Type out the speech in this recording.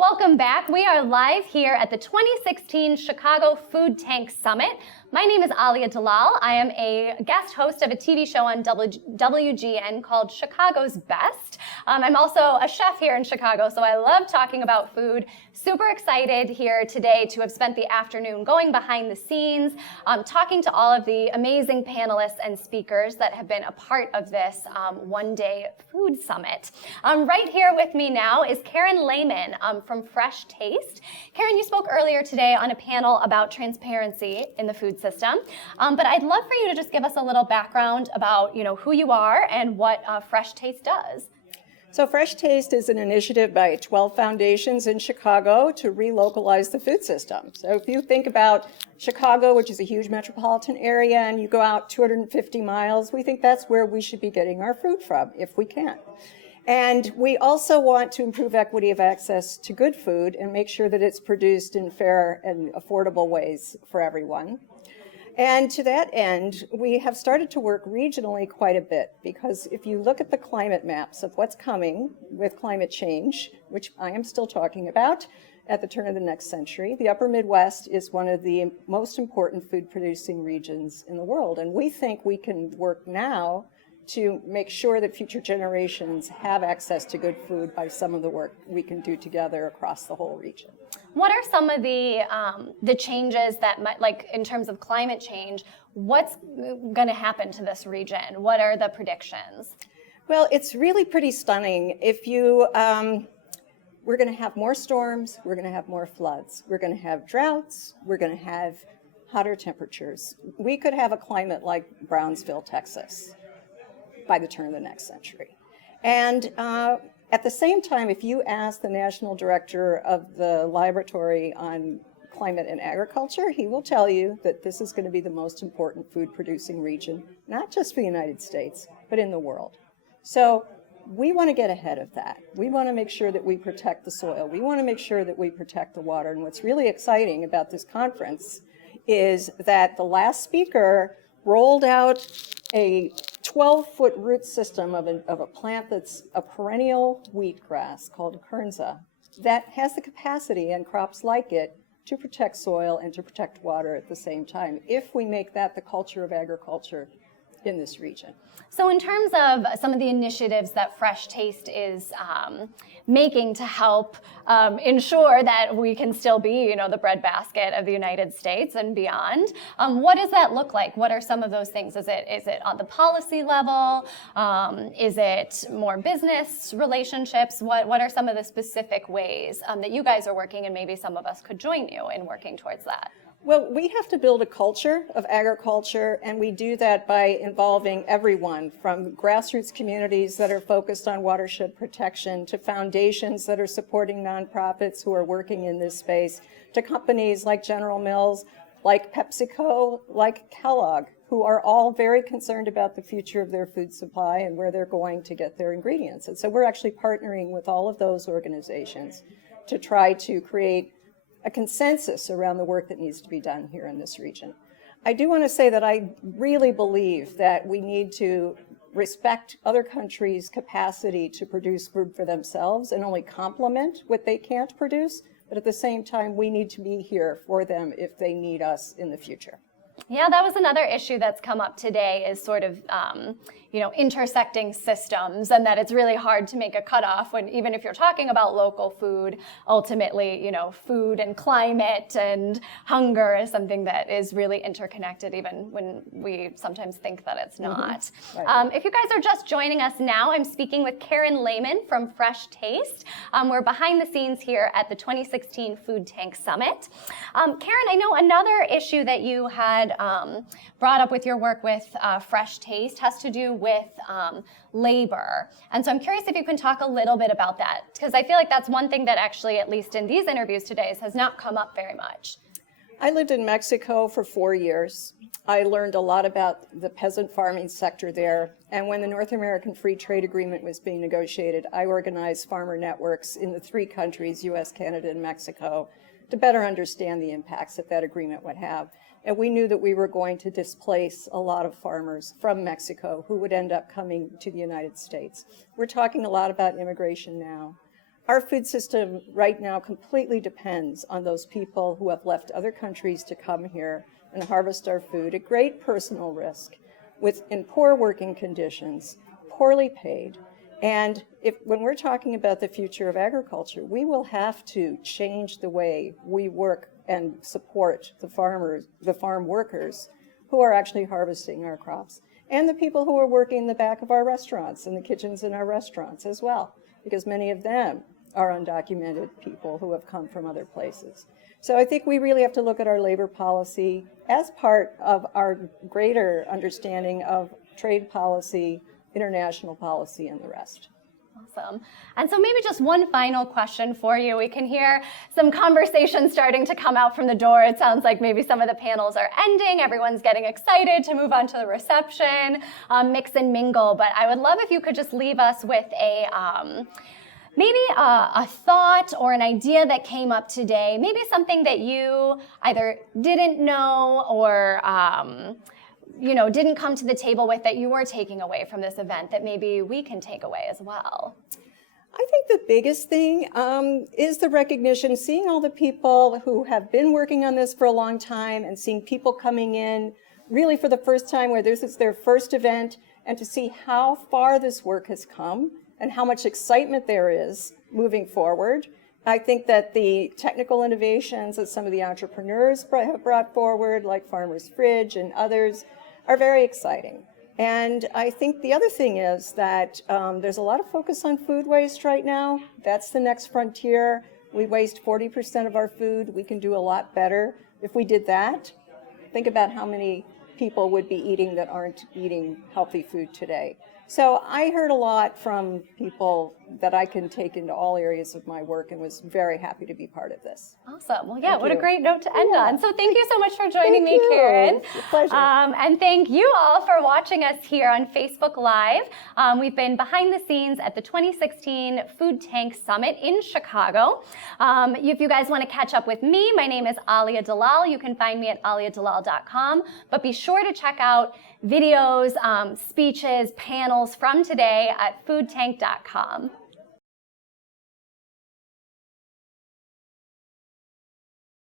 Welcome back. We are live here at the 2016 Chicago Food Tank Summit. My name is Alia Dalal. I am a guest host of a TV show on WGN called Chicago's Best. I'm also a chef here in Chicago, so I love talking about food. Super excited here today to have spent the afternoon going behind the scenes, talking to all of the amazing panelists and speakers that have been a part of this one-day food summit. Right here with me now is Karen Lehman from Fresh Taste. Karen, you spoke earlier today on a panel about transparency in the food system, but I'd love for you to just give us a little background about, who you are and what Fresh Taste does. So Fresh Taste is an initiative by 12 foundations in Chicago to relocalize the food system. So if you think about Chicago, which is a huge metropolitan area, and you go out 250 miles, we think that's where we should be getting our food from, if we can. And we also want to improve equity of access to good food and make sure that it's produced in fair and affordable ways for everyone. And to that end, we have started to work regionally quite a bit, because if you look at the climate maps of what's coming with climate change, which I am still talking about at the turn of the next century, the Upper Midwest is one of the most important food-producing regions in the world. And we think we can work now to make sure that future generations have access to good food by some of the work we can do together across the whole region. What are some of the changes that might, like in terms of climate change, what's going to happen to this region? What are the predictions? Well, it's really pretty stunning. If you, we're going to have more storms, we're going to have more floods, we're going to have droughts, we're going to have hotter temperatures. We could have a climate like Brownsville, Texas, by the turn of the next century. And at the same time, if you ask the national director of the Laboratory on Climate and Agriculture, he will tell you that this is going to be the most important food-producing region, not just for the United States, but in the world. So we want to get ahead of that. We want to make sure that we protect the soil. We want to make sure that we protect the water. And what's really exciting about this conference is that the last speaker rolled out a 12-foot root system of a plant that's a perennial wheatgrass called kernza that has the capacity, and crops like it, to protect soil and to protect water at the same time, if we make that the culture of agriculture in this region. So in terms of some of the initiatives that Fresh Taste is making to help ensure that we can still be, the breadbasket of the United States and beyond, what does that look like? What are some of those things? Is it on the policy level? Is it more business relationships? What are some of the specific ways that you guys are working, and maybe some of us could join you in working towards that? Well, we have to build a culture of agriculture, and we do that by involving everyone, from grassroots communities that are focused on watershed protection, to foundations that are supporting nonprofits who are working in this space, to companies like General Mills, like PepsiCo, like Kellogg, who are all very concerned about the future of their food supply and where they're going to get their ingredients. And so we're actually partnering with all of those organizations to try to create a consensus around the work that needs to be done here in this region. I do want to say that I really believe that we need to respect other countries' capacity to produce food for themselves and only complement what they can't produce, but at the same time, we need to be here for them if they need us in the future. Yeah, that was another issue that's come up today, is sort of, intersecting systems, and that it's really hard to make a cutoff when, even if you're talking about local food, ultimately, food and climate and hunger is something that is really interconnected, even when we sometimes think that it's not. Mm-hmm. Right. If you guys are just joining us now, I'm speaking with Karen Lehman from Fresh Taste. We're behind the scenes here at the 2016 Food Tank Summit. Karen, I know another issue that you had brought up with your work with Fresh Taste has to do with labor. And so I'm curious if you can talk a little bit about that, because I feel like that's one thing that actually, at least in these interviews today, has not come up very much. I lived in Mexico for 4 years. I learned a lot about the peasant farming sector there. And when the North American Free Trade Agreement was being negotiated, I organized farmer networks in the 3 countries, US, Canada, and Mexico, to better understand the impacts that that agreement would have. And we knew that we were going to displace a lot of farmers from Mexico who would end up coming to the United States. We're talking a lot about immigration now. our food system right now completely depends on those people who have left other countries to come here and harvest our food at great personal risk, in poor working conditions, poorly paid. And when we're talking about the future of agriculture, we will have to change the way we work and support the farmers, the farm workers who are actually harvesting our crops, and the people who are working in the back of our restaurants, in the kitchens in our restaurants as well, because many of them are undocumented people who have come from other places. So I think we really have to look at our labor policy as part of our greater understanding of trade policy, international policy, and the rest. Awesome. And so maybe just one final question for you. We can hear some conversation starting to come out from the door. It sounds like maybe some of the panels are ending. Everyone's getting excited to move on to the reception, mix and mingle. But I would love if you could just leave us with maybe a thought or an idea that came up today, maybe something that you either didn't know or didn't come to the table with that you were taking away from this event that maybe we can take away as well. I think the biggest thing is the recognition, seeing all the people who have been working on this for a long time and seeing people coming in really for the first time where this is their first event, and to see how far this work has come and how much excitement there is moving forward. I think that the technical innovations that some of the entrepreneurs have brought forward, like Farmer's Fridge and others, are very exciting. And I think the other thing is that there's a lot of focus on food waste right now. That's the next frontier. We waste 40% of our food. We can do a lot better. If we did that, think about how many people would be eating that aren't eating healthy food today. So I heard a lot from people that I can take into all areas of my work, and was very happy to be part of this. Awesome. Well, yeah, what a great note to end on. So thank you so much for joining me, Karen. It's a pleasure. And thank you all for watching us here on Facebook Live. We've been behind the scenes at the 2016 Food Tank Summit in Chicago. If you guys want to catch up with me, my name is Alia Dalal. You can find me at aliadalal.com. But be sure to check out videos, speeches, panels from today at foodtank.com.